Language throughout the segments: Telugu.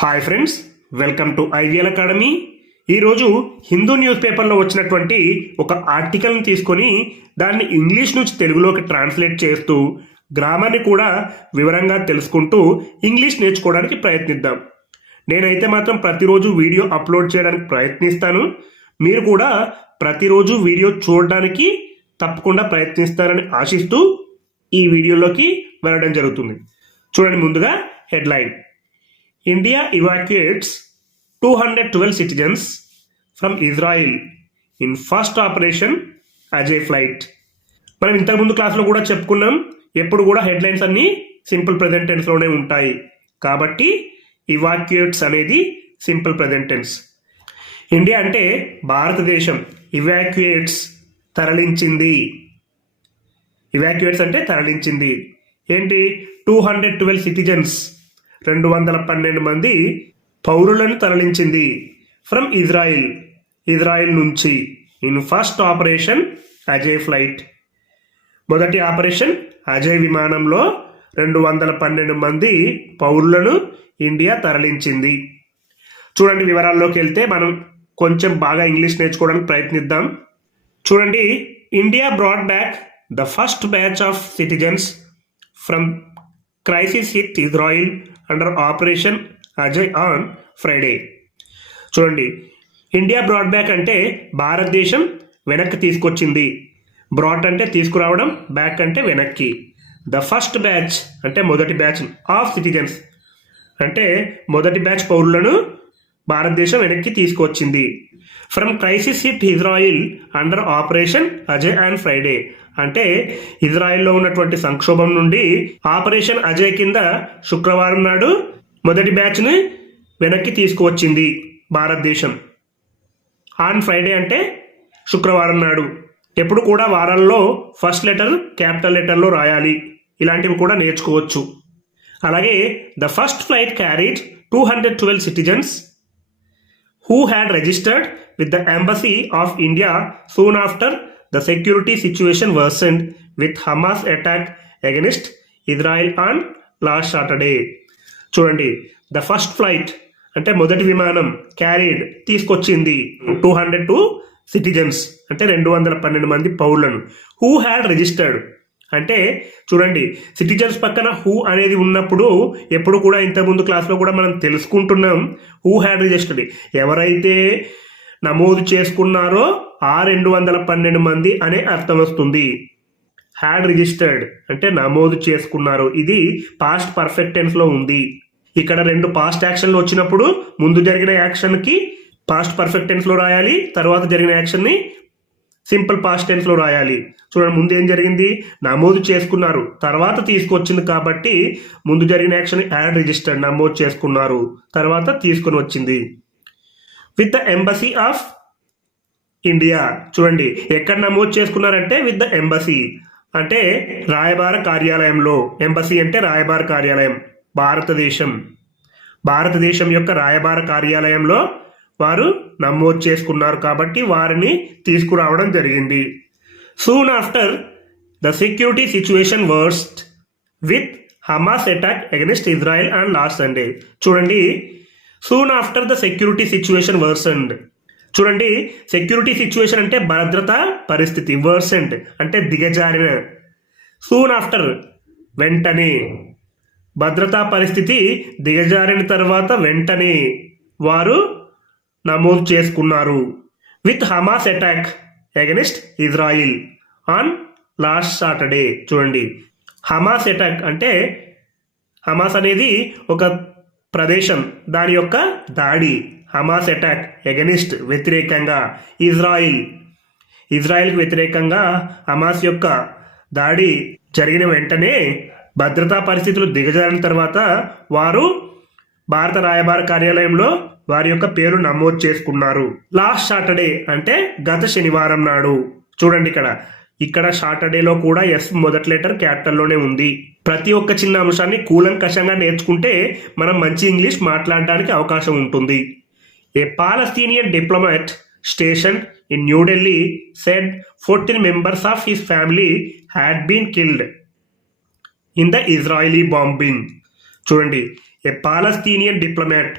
Hi friends, welcome to IVL academy. ఈరోజు హిందూ న్యూస్ పేపర్లో వచ్చినటువంటి ఒక ఆర్టికల్ని తీసుకొని దాన్ని ఇంగ్లీష్ నుంచి తెలుగులోకి ట్రాన్స్లేట్ చేస్తూ గ్రామర్ని కూడా వివరంగా తెలుసుకుంటూ ఇంగ్లీష్ నేర్చుకోవడానికి ప్రయత్నిద్దాం. నేనైతే మాత్రం ప్రతిరోజు వీడియో అప్లోడ్ చేయడానికి ప్రయత్నిస్తాను. మీరు కూడా ప్రతిరోజు వీడియో చూడడానికి తప్పకుండా ప్రయత్నిస్తారని ఆశిస్తూ ఈ వీడియోలోకి వెళ్ళడం జరుగుతుంది. చూడండి, ముందుగా headline: India evacuates 212 citizens from Israel in first operation Ajay flight. మనం ఇంతకుముందు క్లాస్లో కూడా చెప్పుకున్నాం, ఎప్పుడు కూడా హెడ్లైన్స్ అన్నీ సింపుల్ ప్రెజెంట్ టెన్స్లోనే ఉంటాయి. కాబట్టి ఇవాక్యుయేట్స్ అనేది సింపుల్ ప్రెజెంట్ టెన్స్. ఇండియా అంటే భారతదేశం, ఇవాక్యుయేట్స్ తరలించింది. ఇవాక్యుయేట్స్ అంటే తరలించింది. ఏంటి? 212 సిటిజన్స్, 212 మంది పౌరులను తరలించింది. ఫ్రమ్ ఇజ్రాయిల్, ఇజ్రాయిల్ నుంచి. In first operation Ajay flight, మొదటి ఆపరేషన్ అజయ్ విమానంలో 212 మంది పౌరులను ఇండియా తరలించింది. చూడండి, వివరాల్లోకి వెళ్తే మనం కొంచెం బాగా ఇంగ్లీష్ నేర్చుకోవడానికి ప్రయత్నిద్దాం. చూడండి, India brought back the first batch of citizens from crisis hit Israel under operation Ajay on Friday. చూడండి, ఇండియా బ్రాడ్ బ్యాక్ అంటే భారతదేశం వెనక్కి తీసుకొచ్చింది. బ్రాట్ అంటే తీసుకురావడం, బ్యాక్ అంటే వెనక్కి. ద ఫస్ట్ బ్యాచ్ అంటే మొదటి బ్యాచ్ ఆఫ్ సిటిజన్స్ అంటే మొదటి బ్యాచ్ పౌరులను భారతదేశం వెనక్కి తీసుకొచ్చింది. From crisis hit Israel under operation Ajay and Friday అంటే ఇజ్రాయెల్లో ఉన్నటువంటి సంక్షోభం నుండి ఆపరేషన్ అజయ్ కింద శుక్రవారం నాడు మొదటి బ్యాచ్ని వెనక్కి తీసుకువచ్చింది భారతదేశం. ఆన్ ఫ్రైడే అంటే శుక్రవారం నాడు. ఎప్పుడు కూడా వారాల్లో ఫస్ట్ లెటర్ క్యాపిటల్ లెటర్లో రాయాలి. ఇలాంటివి కూడా నేర్చుకోవచ్చు. అలాగే the first flight carried 212 citizens who had registered with the Embassy of India soon after the security situation worsened with Hamas attack against Israel on last Saturday. చూడండి, ద ఫస్ట్ ఫ్లైట్ అంటే మొదటి విమానం, క్యారీడ్ తీసుకొచ్చింది 202 సిటిజన్స్ అంటే 212 మంది పౌరులను. హూ హ్యాడ్ రిజిస్టర్డ్ అంటే చూడండి, సిటిజన్స్ పక్కన హూ అనేది ఉన్నప్పుడు ఎప్పుడు కూడా ఇంతకుముందు క్లాస్లో కూడా మనం తెలుసుకుంటున్నాం. హూ హ్యాడ్ రిజిస్టర్డ్, ఎవరైతే నమోదు చేసుకున్నారో ఆ 212 మంది అనే అర్థం వస్తుంది. హ్యాడ్ రిజిస్టర్డ్ అంటే నమోదు చేసుకున్నారు. ఇది పాస్ట్ పర్ఫెక్ట్ టెన్స్లో ఉంది. ఇక్కడ రెండు పాస్ట్ యాక్షన్లు వచ్చినప్పుడు ముందు జరిగిన యాక్షన్కి పాస్ట్ పర్ఫెక్ట్ టెన్స్లో రాయాలి, తర్వాత జరిగిన యాక్షన్ని సింపుల్ పాస్ట్ టెన్స్లో రాయాలి. చూడండి, ముందు ఏం జరిగింది? నమోదు చేసుకున్నారు, తర్వాత తీసుకొచ్చింది కాబట్టి ముందు జరిగిన యాక్షన్ యాడ్ రిజిస్టర్డ్, నమోదు చేసుకున్నారు, తర్వాత తీసుకొని వచ్చింది. With the embassy of India. చూడండి, ఎక్కడ నమోదు చేసుకున్నారంటే విత్ ద ఎంబసీ అంటే రాయబార కార్యాలయంలో. ఎంబసీ అంటే రాయబార కార్యాలయం, భారతదేశం. భారతదేశం యొక్క రాయబార కార్యాలయంలో వారు నమోదు చేసుకున్నారు కాబట్టి వారిని తీసుకురావడం జరిగింది. Soon after the security situation worst with Hamas attack against Israel and last Sunday. చూడండి, soon after the security situation worsened. చూడండి, సెక్యూరిటీ సిచ్యువేషన్ అంటే భద్రతా పరిస్థితి, వర్సెండ్ అంటే దిగజారిన. సూన్ ఆఫ్టర్ వెంటనే, భద్రతా పరిస్థితి దిగజారిన తర్వాత వెంటనే వారు నమోదు చేసుకున్నారు. With Hamas attack against Israel on last Saturday. చూడండి, హమాస్ అటాక్ అంటే హమాస్ అనేది ఒక ప్రదేశం, దాని యొక్క దాడి. హమాస్ అటాక్ అగెనిస్ట్ వ్యతిరేకంగా, ఇజ్రాయిల్ ఇజ్రాయిల్కి వ్యతిరేకంగా హమాస్ యొక్క దాడి జరిగిన వెంటనే భద్రతా పరిస్థితులు దిగజారిన తర్వాత వారు భారత రాయబార కార్యాలయంలో వారి యొక్క పేరు నమోదు చేసుకున్నారు. లాస్ట్ సాటర్డే అంటే గత శనివారం నాడు. చూడండి, ఇక్కడ సాటర్డేలో కూడా ఎస్ మొదటి లెటర్ క్యాపిటల్లోనే ఉంది. ప్రతి ఒక్క చిన్న అంశాన్ని కూలంకషంగా నేర్చుకుంటే మనం మంచి ఇంగ్లీష్ మాట్లాడడానికి అవకాశం ఉంటుంది. A Palestinian diplomat station in New Delhi said 14 members of his family had been killed in the Israeli bombing. చూడండి, ఏ పాలస్తీనియన్ డిప్లొమాట్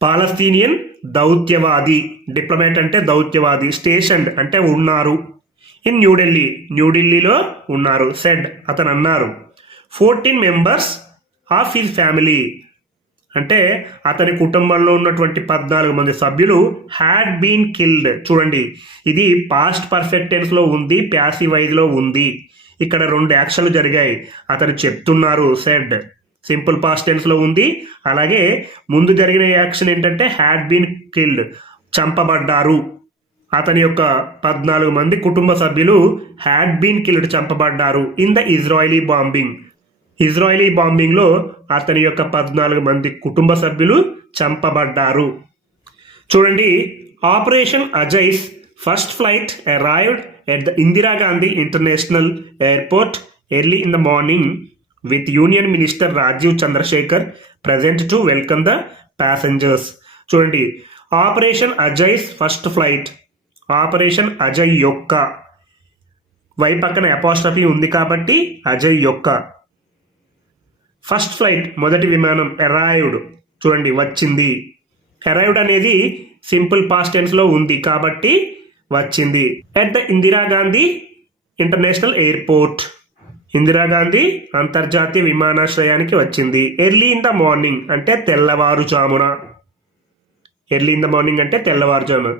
పాలస్తీనియన్ దౌత్యవాది, డిప్లొమాట్ అంటే దౌత్యవాది, స్టేషన్డ్ అంటే ఉన్నారు, ఇన్ న్యూఢిల్లీ, న్యూఢిల్లీలో ఉన్నారు, సెడ్ అతను అన్నారు. 14 మెంబర్స్ ఆఫ్ హిజ్ ఫ్యామిలీ అంటే అతని కుటుంబంలో ఉన్నటువంటి 14 మంది సభ్యులు హ్యాడ్ బీన్ కిల్డ్. చూడండి, ఇది పాస్ట్ పర్ఫెక్ట్ టెన్స్ లో ఉంది, ప్యాసివ్ వైజ్ లో ఉంది. ఇక్కడ 2 యాక్షన్లు జరిగాయి. అతను చెప్తున్నారు సెడ్ సింపుల్ పాస్ట్ టెన్స్ లో ఉంది. అలాగే ముందు జరిగిన యాక్షన్ ఏంటంటే హ్యాడ్ బీన్ కిల్డ్, చంపబడ్డారు. అతని యొక్క 14 మంది కుటుంబ సభ్యులు హ్యాడ్ బీన్ కిల్డ్, చంపబడ్డారు in the Israeli bombing. Israeli bombing లో అతని యొక్క 14 మంది కుటుంబ సభ్యులు చంపబడ్డారు. చూడండి, operation Ajay's first flight arrived at the Indira Gandhi international airport early in the morning with union minister Rajeev Chandrasekhar present to welcome the passengers. చూడండి, ఆపరేషన్ అజయ్స్ ఫస్ట్ ఫ్లైట్, ఆపరేషన్ అజయ్ యొక్క, వై పక్కన అపాస్ట్రఫీ ఉంది కాబట్టి అజయ్ యొక్క. ఫస్ట్ ఫ్లైట్ మొదటి విమానం, అరైవ్డ్ చూడండి వచ్చింది. అరైవ్డ్ అనేది సింపుల్ పాస్ట్ టెన్స్ లో ఉంది కాబట్టి వచ్చింది. At the Indira Gandhi international airport, Indira Gandhi అంతర్జాతీయ విమానాశ్రయానికి వచ్చింది. ఎర్లీ ఇన్ ద మార్నింగ్ అంటే తెల్లవారుజామున, ఎర్లీ ఇన్ ద మార్నింగ్ అంటే తెల్లవారుజామున.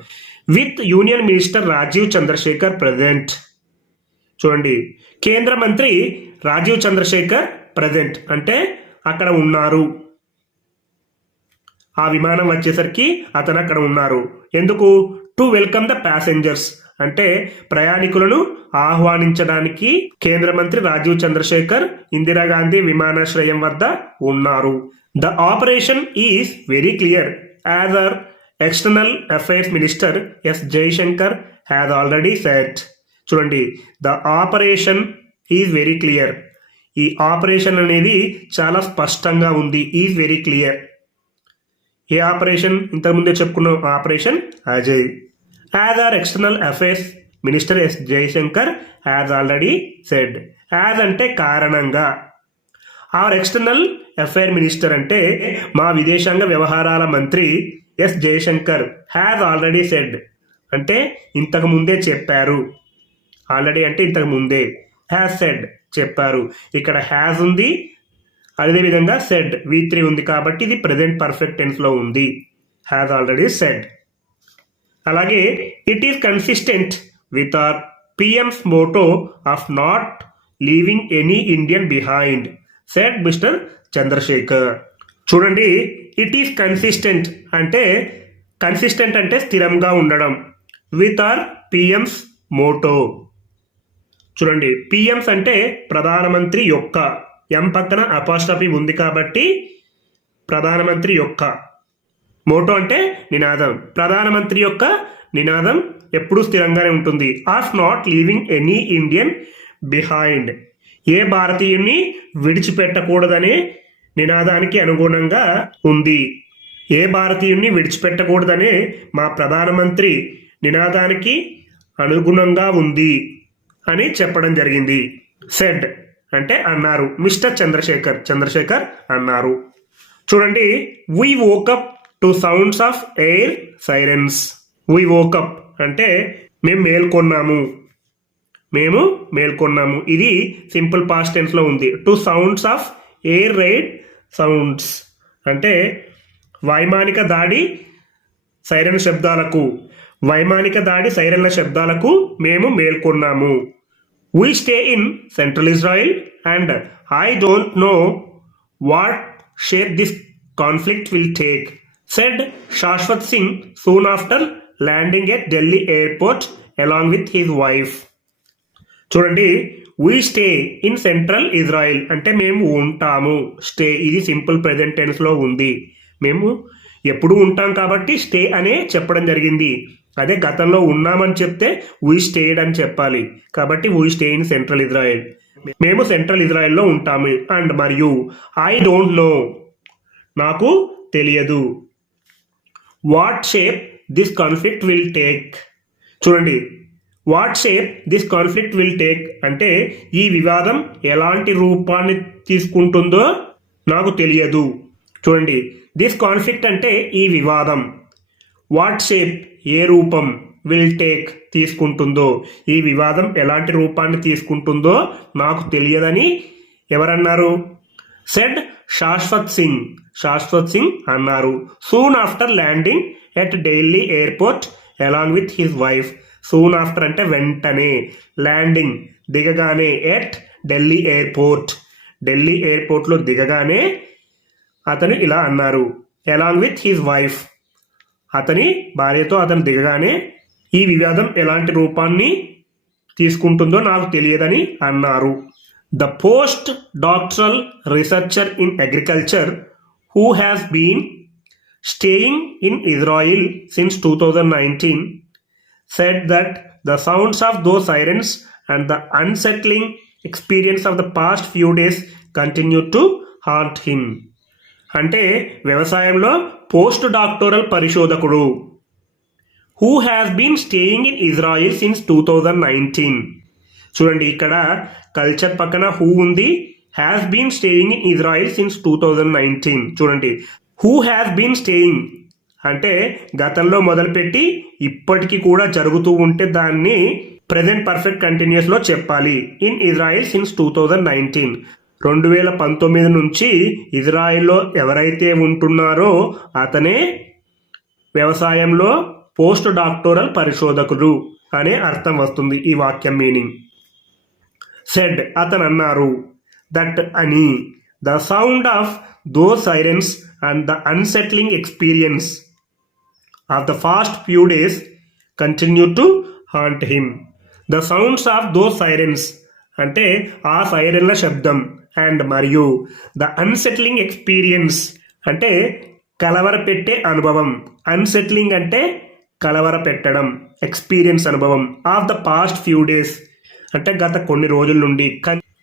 With union minister Rajeev Chandrasekhar present. చూడండి, కేంద్ర మంత్రి రాజీవ్ చంద్రశేఖర్ ప్రజెంట్ అంటే అక్కడ ఉన్నారు. ఆ విమానం వచ్చేసరికి అతను అక్కడ ఉన్నారు. ఎందుకు? టు వెల్కమ్ ద ప్యాసింజర్స్ అంటే ప్రయాణికులను ఆహ్వానించడానికి కేంద్ర మంత్రి రాజీవ్ చంద్రశేఖర్ ఇందిరాగాంధీ విమానాశ్రయం వద్ద ఉన్నారు. The operation is very clear as our external affairs minister S Jaishankar has already said. చూడండి, the operation is very clear. ఈ ఆపరేషన్ అనేది చాలా స్పష్టంగా ఉంది. Is very clear. ఏ ఆపరేషన్? ఇంతకుముందే చెప్పుకున్న operation Ajay. As our external affairs minister S Jaishankar has already said. As అంటే కారణంగా, ఆర్ ఎక్స్టర్నల్ అఫైర్ మినిస్టర్ అంటే మా విదేశాంగ వ్యవహారాల మంత్రి S Jaishankar has already said అంటే ఇంతకు ముందే చెప్పారు. ఆల్రెడీ అంటే ఇంతకు ముందే, హ్యాజ్ సెడ్ చెప్పారు. ఇక్కడ హ్యాజ్ ఉంది, అదేవిధంగా సెడ్ V3 ఉంది కాబట్టి ఇది ప్రెజెంట్ పర్ఫెక్ట్ టెన్స్ లో ఉంది. Has already said. అలాగే it is consistent with our PM's motto of not leaving any Indian behind said mister Chandrasekhar. చూడండి, ఇట్ ఈస్ కన్సిస్టెంట్ అంటే స్థిరంగా ఉండడం. With our PM's motto. చూడండి, పిఎంస్ అంటే ప్రధానమంత్రి యొక్క, ఎం పక్కన అపాస్ట్రఫీ ఉంది కాబట్టి ప్రధానమంత్రి యొక్క. మోటో అంటే నినాదం. ప్రధానమంత్రి యొక్క నినాదం ఎప్పుడూ స్థిరంగానే ఉంటుంది. Of not leaving any Indian behind, ఏ భారతీయుని విడిచిపెట్టకూడదనే నినాదానికి అనుగుణంగా ఉంది. ఏ భారతీయుని విడిచిపెట్టకూడదనే మా ప్రధానమంత్రి నినాదానికి అనుగుణంగా ఉంది అని చెప్పడం జరిగింది. సెడ్ అంటే అన్నారు. మిస్టర్ చంద్రశేఖర్ అన్నారు. చూడండి, we woke up to sounds of air sirens. We woke up అంటే మేము మేల్కొన్నాము. ఇది సింపుల్ పాస్ట్ టెన్స్ లో ఉంది. To sounds of air ride sounds అంటే వైమానిక దాడి సైరన్ శబ్దాలకు, సైరన్ల శబ్దాలకు మేము మేల్కొన్నాము. We stay in Central Israel and I don't know what shape this conflict will take, said Shashwat Singh soon after landing at Delhi airport along with his wife. చూడండి, we stay in Central Israel అంటే మేము ఉంటాము. స్టే ఇది సింపుల్ ప్రెజెంట్ టెన్స్ లో ఉంది. మేము ఎప్పుడు ఉంటాం కాబట్టి స్టే అనే చెప్పడం జరిగింది. అదే గతంలో ఉన్నామని చెప్తే వీ స్టేడ్ అని చెప్పాలి. కాబట్టి we stay in central Israel, మేము సెంట్రల్ ఇజ్రాయెల్లో ఉంటాము. అండ్ మరియు ఐ డోంట్ నో, నాకు తెలియదు. What shape this conflict will take. చూడండి, what shape this conflict will take అంటే ఈ వివాదం ఎలాంటి రూపాన్ని తీసుకుంటుందో నాకు తెలియదు. చూడండి, దిస్ కాన్ఫ్లిక్ట్ అంటే ఈ వివాదం. వాట్ షేప్ ఏ రూపం, విల్ టేక్ తీసుకుంటుందో, ఈ వివాదం ఎలాంటి రూపాన్ని తీసుకుంటుందో నాకు తెలియదని ఎవరన్నారు? సెడ్ శాశ్వత్ సింగ్ అన్నారు. Soon after landing at Delhi airport along with his wife. Soon after అంటే వెంటనే, ల్యాండింగ్ దిగగానే, ఎట్ ఢిల్లీ ఎయిర్పోర్ట్లో దిగగానే అతను ఇలా అన్నారు. అలాంగ్ విత్ హిజ్ వైఫ్, అతని భార్యతో అతను దిగగానే ఈ వివాదం ఎలాంటి రూపాన్ని తీసుకుంటుందో నాకు తెలియదని అన్నారు. The post doctoral researcher in agriculture who has been staying in Israel since 2019 said that the sounds of those sirens and the unsettling experience of the past few days continue to haunt him. అంటే వ్యవసాయంలో పోస్ట్ డాక్టోరల్ పరిశోధకుడు who has been staying in Israel since 2019. చూడండి, ఇక్కడ కల్చర్ పక్కన హూ ఉంది, has been staying in Israel since 2019. చూడండి, హూ హ్యాస్ బీన్ స్టేయింగ్ అంటే గతంలో మొదలుపెట్టి ఇప్పటికీ కూడా జరుగుతూ ఉంటే దాన్ని ప్రెజెంట్ పర్ఫెక్ట్ కంటిన్యూస్లో చెప్పాలి. ఇన్ ఇజ్రాయిల్ సిన్స్ 2019, 2019 నుంచి ఇజ్రాయిల్లో ఎవరైతే ఉంటున్నారో అతనే వ్యవసాయంలో పోస్ట్ డాక్టోరల్ పరిశోధకులు అనే అర్థం వస్తుంది ఈ వాక్యం మీనింగ్. సెడ్ అతను అన్నారు, దట్ అని, the sound of those sirens and the unsettling experience of the past few days continue to haunt him. The sounds of those sirens అంటే ఆ సైరన్ల శబ్దం, అండ్ మరియు ద అన్సెట్లింగ్ ఎక్స్పీరియన్స్ అంటే కలవరపెట్టే అనుభవం, అన్సెట్లింగ్ అంటే కలవరపెట్టడం, ఎక్స్పీరియన్స్ అనుభవం, of the past few days అంటే గత కొన్ని రోజుల నుండి,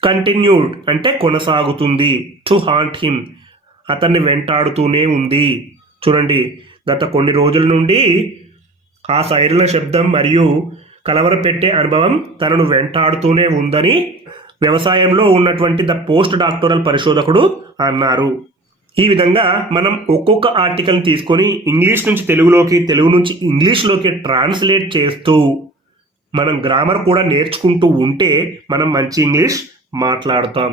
కంటిన్యూడ్ అంటే కొనసాగుతుంది, టు హాంట్ హిమ్ అతన్ని వెంటాడుతూనే ఉంది. చూడండి, గత కొన్ని రోజుల నుండి ఆ సైరన్ల శబ్దం మరియు కలవరపెట్టే అనుభవం తనను వెంటాడుతూనే ఉందని వ్యవసాయంలో ఉన్నటువంటి ద పోస్ట్ డాక్టోరల్ పరిశోధకుడు అన్నారు. ఈ విధంగా మనం ఒక్కొక్క ఆర్టికల్ తీసుకొని ఇంగ్లీష్ నుంచి తెలుగులోకి, తెలుగు నుంచి ఇంగ్లీష్లోకి ట్రాన్స్లేట్ చేస్తూ మనం గ్రామర్ కూడా నేర్చుకుంటూ ఉంటే మనం మంచి ఇంగ్లీష్ మాట్లాడతాం.